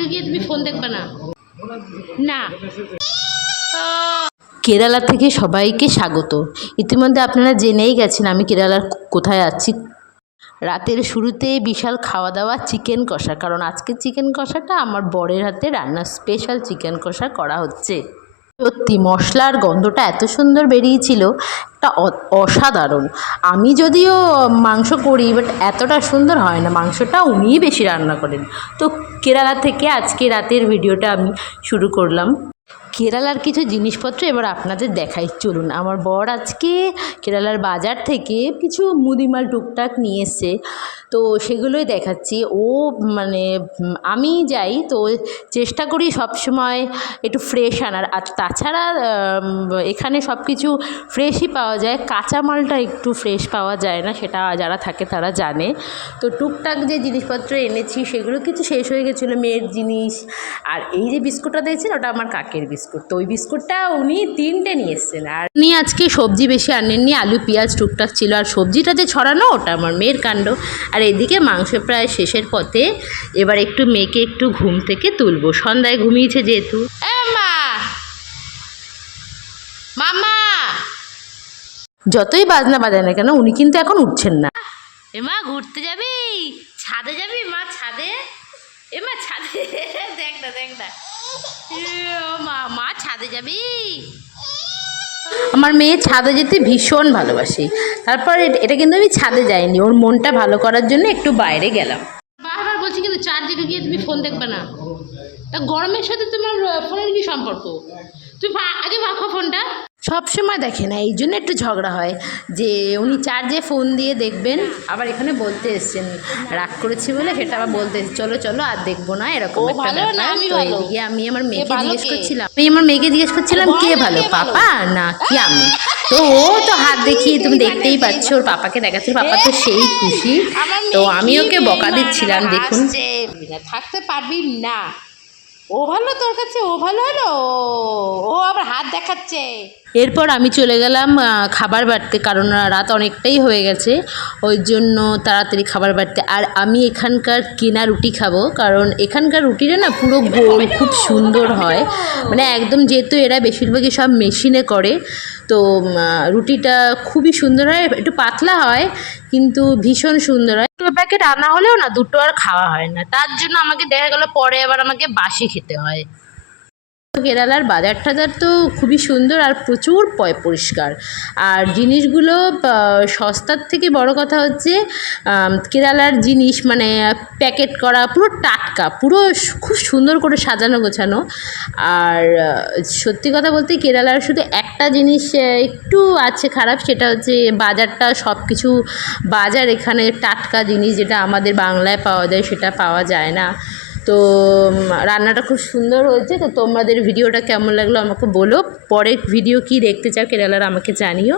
ঢুকিয়ে তুমি ফোন দেখবে না না। কেরালা থেকে সবাইকে স্বাগত। ইতিমধ্যে আপনারা জেনেই গেছেন আমি কেরালার কোথায় আছি। রাতের শুরুতে বিশাল খাওয়া দাওয়া চিকেন কষা, কারণ আজকে চিকেন কষাটা আমার বরের হাতে রান্না, স্পেশাল চিকেন কষা করা হচ্ছে। সত্যি মশলার গন্ধটা এত সুন্দর বেরিয়েছিল, একটা অসাধারণ। আমি যদিও মাংস করি, বাট এতটা সুন্দর হয় না, মাংসটা উনিই বেশি রান্না করেন। তো কেরালা থেকে আজকে রাতের ভিডিওটা আমি শুরু করলাম। কেরালার কিছু জিনিসপত্র এবার আপনাদের দেখাই, চলুন। আমার বর আজকে কেরালার বাজার থেকে কিছু মুদিমাল টুকটাক নিয়ে এসছে, তো সেগুলোই দেখাচ্ছি। ও মানে আমি যাই তো চেষ্টা করি সবসময় একটু ফ্রেশ আনার, আর তাছাড়া এখানে সব কিছু ফ্রেশই পাওয়া যায়, কাঁচামালটা একটু ফ্রেশ পাওয়া যায় না, সেটা যারা থাকে তারা জানে। তো টুকটাক যে জিনিসপত্র এনেছি সেগুলো কিছু শেষ হয়ে গেছিলো, মেয়ের জিনিস। আর এই যে বিস্কুটটা দিয়েছেন ওটা আমার কাকের বিস্কুট, তো ওই বিস্কুটটা উনি 3টে নিয়ে এসছেন। আর উনি আজকে সবজি বেশি আনেননি, আলু পেঁয়াজ টুকটাক ছিল, আর সবজিটা যে ছড়ানো ওটা আমার মেয়ের কাণ্ড। আর এদিকে মাংস প্রায় শেষের পথে, এবার একটু মেয়েকে একটু ঘুম থেকে তুলবো, সন্ধ্যায় ঘুমিয়েছে যেহেতু। মামা যতই বাজনা বাজায় না কেন উনি কিন্তু এখন উঠছেন না। এমা ঘুরতে যাবি, ছাদে যাবি মা, ছাদে এমা ছাদে দেখ না দেখ না, মা ছাদে যাবি। আমার মেয়ে ছাদে যেতে ভীষণ ভালোবাসে, তারপর এটা কিন্তু আমি ছাদে যাইনি, ওর মনটা ভালো করার জন্য একটু বাইরে গেলাম। বারবার বলছি কিন্তু চার্জে ঢুকিয়ে তুমি ফোন দেখবে না। তা গরমের সাথে তোমার ফোনের কি সম্পর্ক? তুমি আগে রাখো ফোনটা। সব সময় দেখে না, এই জন্য একটু ঝগড়া হয় যে উনি চার্জে ফোন দিয়ে দেখবেন, আবার এখানে বলতে এসছেন রাগ করেছি বলে, সেটা আবার বলতে চলো চলো আর দেখবো না, এরকম একটা ব্যাপার। তো এদিকে আমি আমার মেয়েকে জিজ্ঞেস করছিলাম কে ভালো, পাপা না কি আমি? তো ও তো হাত দেখিয়ে, তুমি দেখতেই পাচ্ছ, ওর পাপাকে দেখাচ্ছে, পাপা তো সেই খুশি। তো আমি ওকে বকা দিচ্ছিলাম, দেখুন থাকতে পারবি না, ও ভালো তোর কাছে, ও ভালো হলো, ও আবার হাত দেখাচ্ছে। এরপর আমি চলে গেলাম খাবার বাড়তে, কারণ রাত অনেকটাই হয়ে গেছে, ওই জন্য তাড়াতাড়ি খাবার বাড়তে। আর আমি এখানকার কেনা রুটি খাবো, কারণ এখানকার রুটিটা না পুরো গোল, খুব সুন্দর হয়, মানে একদম, যেহেতু এরা বেশিরভাগই সব মেশিনে করে, তো রুটিটা খুবই সুন্দর হয়, একটু পাতলা হয় কিন্তু ভীষণ সুন্দর হয়। 2 প্যাকেট আনা হলেও না 2টো আর খাওয়া হয় না, তার জন্য আমাকে দেখা গেল পরে আবার আমাকে বাসি খেতে হয়। কেরালার বাজার টাজার তো খুবই সুন্দর আর প্রচুর পরিষ্কার, আর জিনিসগুলো সস্তার থেকে বড় কথা হচ্ছে কেরালার জিনিস মানে প্যাকেট করা, পুরো টাটকা, পুরো খুব সুন্দর করে সাজানো গোছানো। আর সত্যি কথা বলতে কেরালার শুধু একটা জিনিস একটু আছে খারাপ, সেটা হচ্ছে বাজারটা, সব কিছু বাজার এখানে টাটকা জিনিস যেটা আমাদের বাংলায় পাওয়া যায় সেটা পাওয়া যায় না। তো রান্নাটা খুব সুন্দর হয়েছে। তো তোমাদের ভিডিওটা কেমন লাগলো আমাকে বলো, পরের ভিডিও কি দেখতে চাও কেরালার আমাকে জানিও।